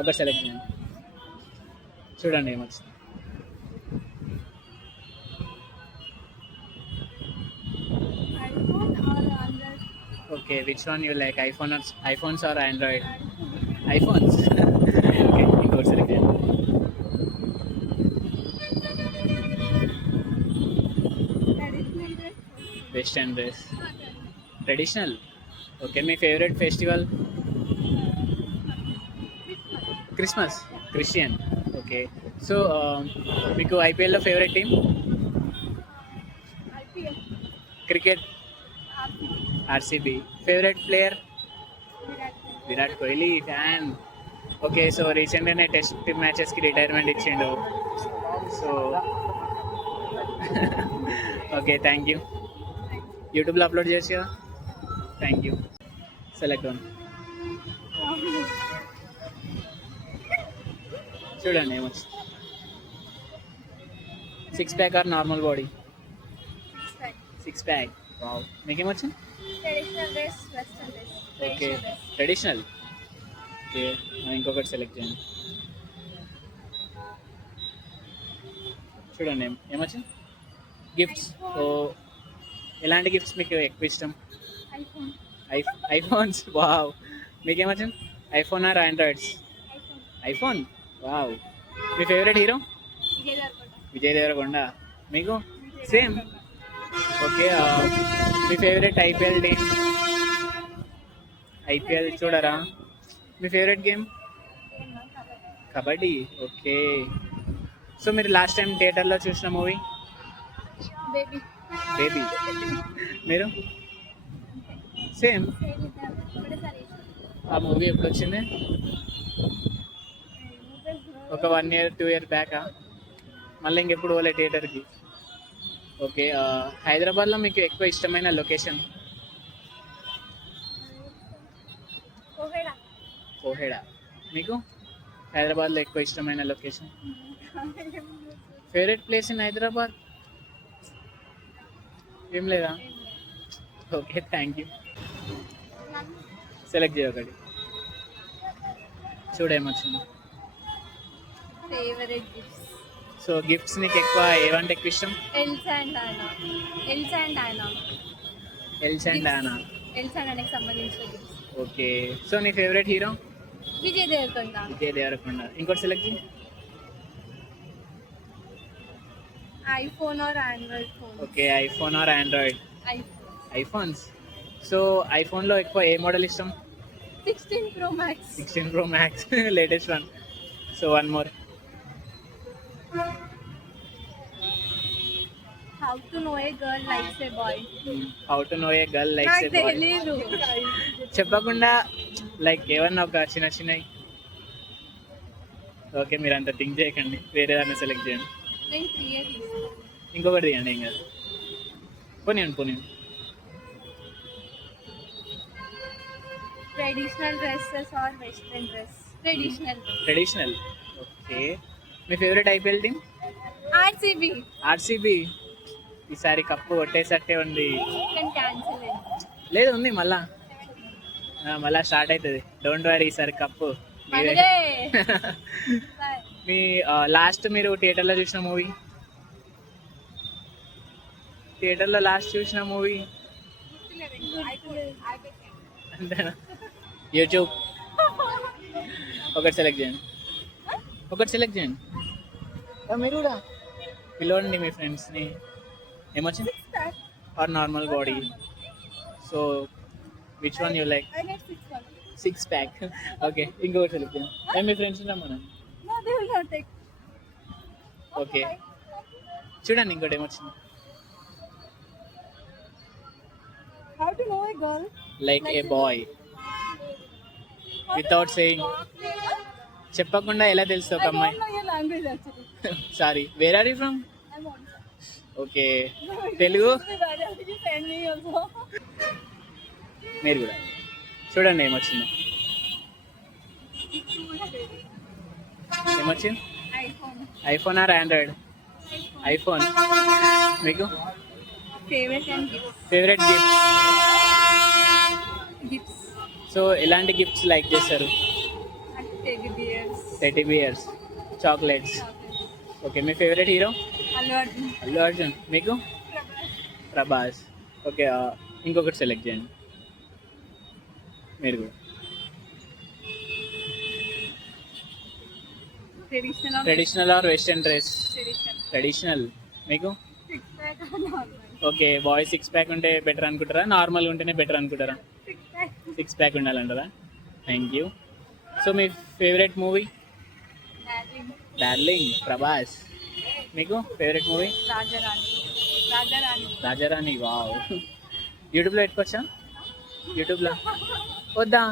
ఒకటి సెలెక్ట్ చేయండి, చూడండి ఏమొచ్చింది. iPhone or Android? Okay, which one you like, iPhones or Android? IPhones. Okay, ఇంకోటి సెలెక్ట్ చేయండి. Traditional dress? Western dress, traditional. Okay, మీ favourite festival? Christmas, Christian. Okay, so మీకు ఐపీఎల్లో favourite team? IPL? Cricket, RCB? RCB. Favourite player? Virat Kohli? Virat Kohli fan. Okay, so రీసెంట్గానే test మ్యాచెస్కి retirement ఇచ్చిండు. So okay, thank you. యూట్యూబ్లో upload చేసి కదా, thank you. Select one, చూడండి ఏమొచ్చింది. Six pack or normal body? Six pack. Six pack. Wow, మీకేమొచ్చింది? Traditional dress, western dress. Okay, Traditional dress. Traditional. Okay, ఇంకొకటి సెలెక్ట్ చేయండి, చూడండి ఏమొచ్చింది. గిఫ్ట్స్. సో ఎలాంటి గిఫ్ట్స్ మీకు ఎక్కువ ఇష్టం? iPhone. ఐఫోన్స్. వావ్, మీకేమొచ్చింది? IPhone or Androids? iPhone. IPhone. Wow, మీ favourite hero? Vijay Devarkonda. Vijay Deverakonda. మీకు? సేమ్. ఓకే, మీ ఫేవరెట్ ఐపీఎల్ టీమ్? ఐపీఎల్ చూడరా? మీ favourite game? Kabaddi. Okay, so మీరు లాస్ట్ టైం థియేటర్లో చూసిన మూవీ? Baby. బేబీ. మీరు? సేమ్. Same ఇద్దాం. ఒకటేసారి ఆ మూవీ ఎప్పుడు వచ్చింది? ఒక 1 year 2 year బ్యాకా? మళ్ళీ ఇంకెప్పుడు పోలే థియేటర్కి? ఓకే, హైదరాబాద్లో మీకు ఎక్కువ ఇష్టమైన లొకేషన్? కోహెడా. కోహెడా. మీకు హైదరాబాద్లో ఎక్కువ ఇష్టమైన location? Favourite place in Hyderabad ఏం లేదా? Okay, thank you. సెలెక్ట్ చేయ ఒకటి, చూడేమొచ్చింది. Favourite gifts. సో గిఫ్ట్స్ నీకు ఎక్కువ ఏవంటే ఎక్కువ ఇష్టం? Elsa and Anna. Elsa and Anna. Elsa and Anna. Elsa and ఆనాకి సంబంధించిన గిఫ్ట్స్. ఓకే, సో నీ ఫేవరెట్ హీరో? విజయ్ దేవరకొండ. విజయ్ దేవరకొండ. ఇంకోటి సెలెక్ట్ చేయి. IPhone or Android phone. Okay, iPhone or Android? IPhone. IPhones. So ఐఫోన్లో ఎక్కువ ఏ మోడల్ ఇష్టం? 16 Pro Max. 16 Pro Max, latest one. So one more. How to know a girl likes a boy. How to know A girl likes నాకు ఏ bye? తెలీదు. చెప్పకుండా like ఏమన్నా ఒక చిన్న చిన్నవి. ఓకే, మీరు అంత థింక్ చేయకండి, వేరే దాన్ని సెలెక్ట్ చేయండి. నేను క్రియేట్ చేస్తాను. ఇంకొకటి తీయండి, ఏం కాదు. పోనీ. Traditional dresses or western dress? Traditional. Traditional. Okay, మీ favourite IPL team? RCB. RCB. ఈసారి కప్పు కొట్టేసట్టే ఉంది. కానీ క్యాన్సిల్ అయింది. లేదు, ఉంది మళ్ళా. మళ్ళా స్టార్ట్ అవుతుంది, డోంట్ వరీ. ఈసారి కప్పు మీదే. మనదే. మీ లాస్ట్ మీరు థియేటర్లో చూసిన మూవీ? థియేటర్లో లాస్ట్ చూసిన మూవీ అంతేనా? యూట్యూబ్. ఒకటి సెలెక్ట్ చేయండి, మీరు కూడా పిలవండి మీ ఫ్రెండ్స్ని. ఏమొచ్చింది? Or normal body? So which one you like? Six pack. Okay, ఇంకొకటి సెలెక్ట్ చేయండి. మీ ఫ్రెండ్స్ రమ్మన్నా. ఓకే, చూడండి ఇంకోటి ఏమొచ్చింది. How to know a girl? Like a boy without saying. చెప్పకుండా ఎలా తెలుసు ఒక అమ్మాయి? I don't know your language actually. Sorry, where are you from? I'm on. Okay, Telugu. You send me also. మీరు కూడా చూడండి ఏమొచ్చింది. ఏమొచ్చింది? iPhone. IPhone or Android? IPhone. మీకు Favorite and gifts. Favourite gift? Gifts. So ఎలాంటి గిఫ్ట్స్ లైక్ చేస్తారు? Like teddy bears. Teddy bears, chocolates. Okay, మీ favourite hero? Allu Arjun. Allu Arjun. మీకు? ప్రభాస్. ఓకే, ఇంకొకటి సెలెక్ట్ చేయండి మీరు కూడా. Traditional or western dress? Traditional. మీకు? ఓకే, బాయ్ 6 ప్యాక్ ఉంటే బెటర్ అనుకుంటారా, నార్మల్గా ఉంటేనే బెటర్ అనుకుంటారా? 6 ప్యాక్ ఉండాలంటారా? Thank you. సో మీ ఫేవరెట్ మూవీ? డార్లింగ్, ప్రభాస్. మీకు ఫేవరెట్ మూవీ? రాజారాణి. వావ్. యూట్యూబ్లో పెట్టుకోవచ్చా? యూట్యూబ్లో వద్దా?